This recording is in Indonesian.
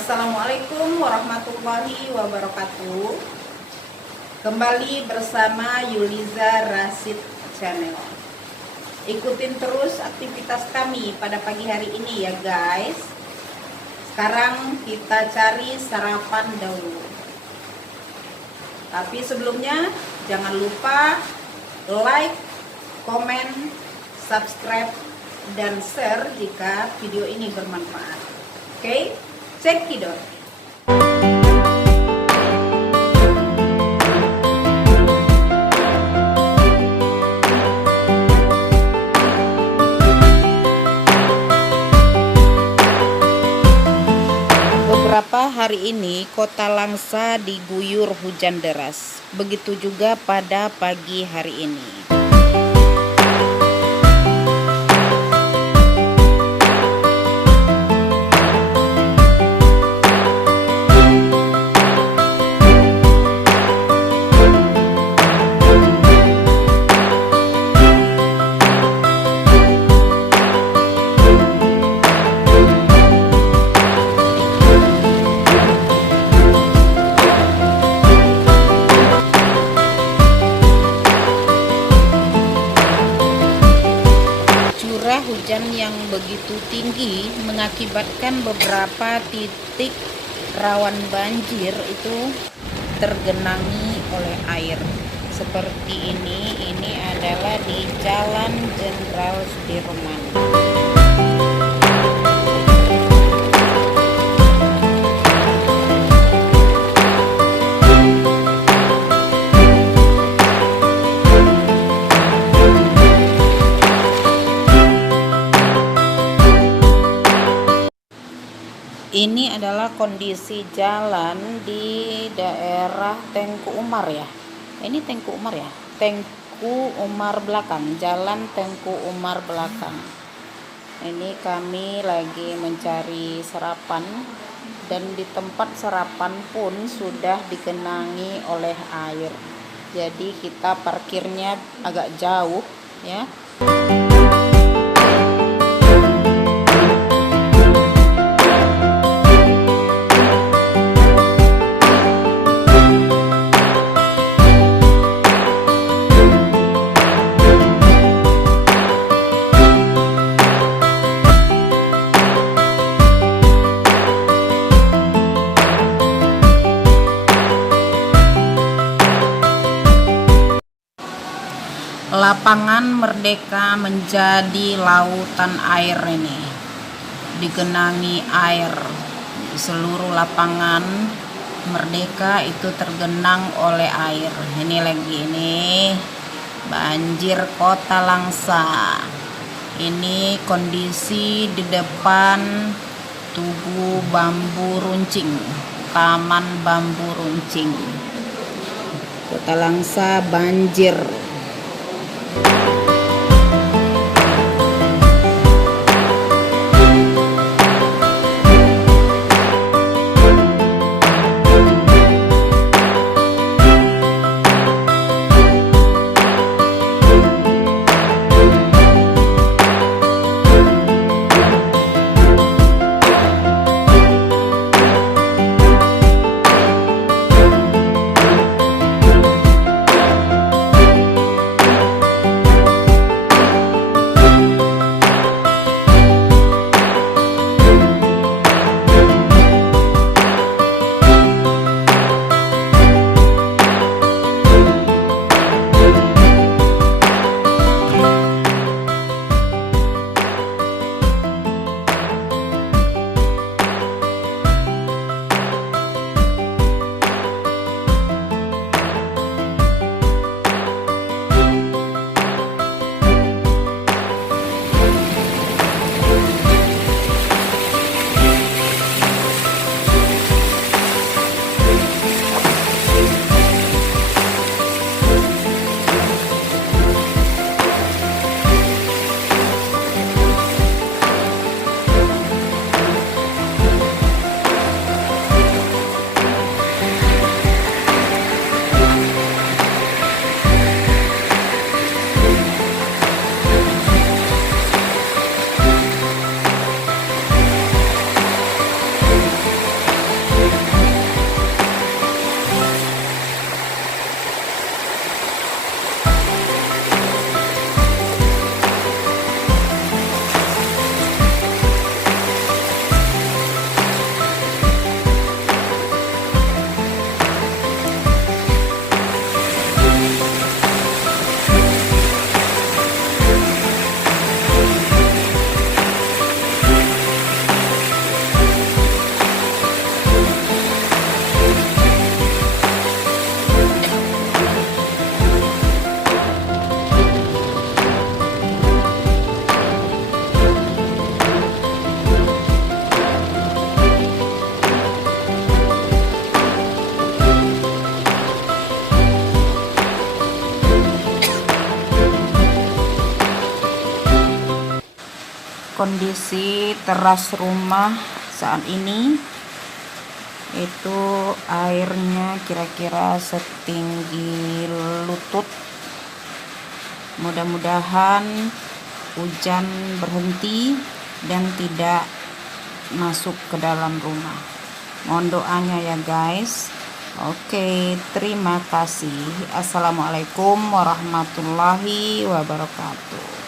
Assalamualaikum warahmatullahi wabarakatuh. Kembali bersama Yuliza Rasid Channel. Ikutin terus aktivitas kami pada pagi hari ini ya guys. Sekarang kita cari sarapan dahulu. Tapi sebelumnya jangan lupa like, komen, subscribe, dan share jika video ini bermanfaat. Oke, cekidot. Beberapa hari ini Kota Langsa diguyur hujan deras. Begitu juga pada pagi hari ini. Hujan yang begitu tinggi mengakibatkan beberapa titik rawan banjir itu tergenangi oleh air. Seperti ini adalah di Jalan Jenderal Sudirman. Ini adalah kondisi jalan di daerah Tengku Umar ya. Ini Tengku Umar ya. Tengku Umar belakang, Jalan Tengku Umar belakang. Ini kami lagi mencari sarapan dan di tempat sarapan pun sudah digenangi oleh air. Jadi kita parkirnya agak jauh ya. Lapangan Merdeka menjadi lautan air ini, digenangi air. Seluruh lapangan Merdeka itu tergenang oleh air. Ini lagi banjir Kota Langsa. Ini kondisi di depan Tugu Bambu Runcing, Taman Bambu Runcing. Kota Langsa banjir. kondisi teras rumah saat ini itu airnya kira-kira setinggi lutut. Mudah-mudahan hujan berhenti dan tidak masuk ke dalam rumah. Mohon doanya ya guys. Oke, terima kasih. Assalamualaikum warahmatullahi wabarakatuh.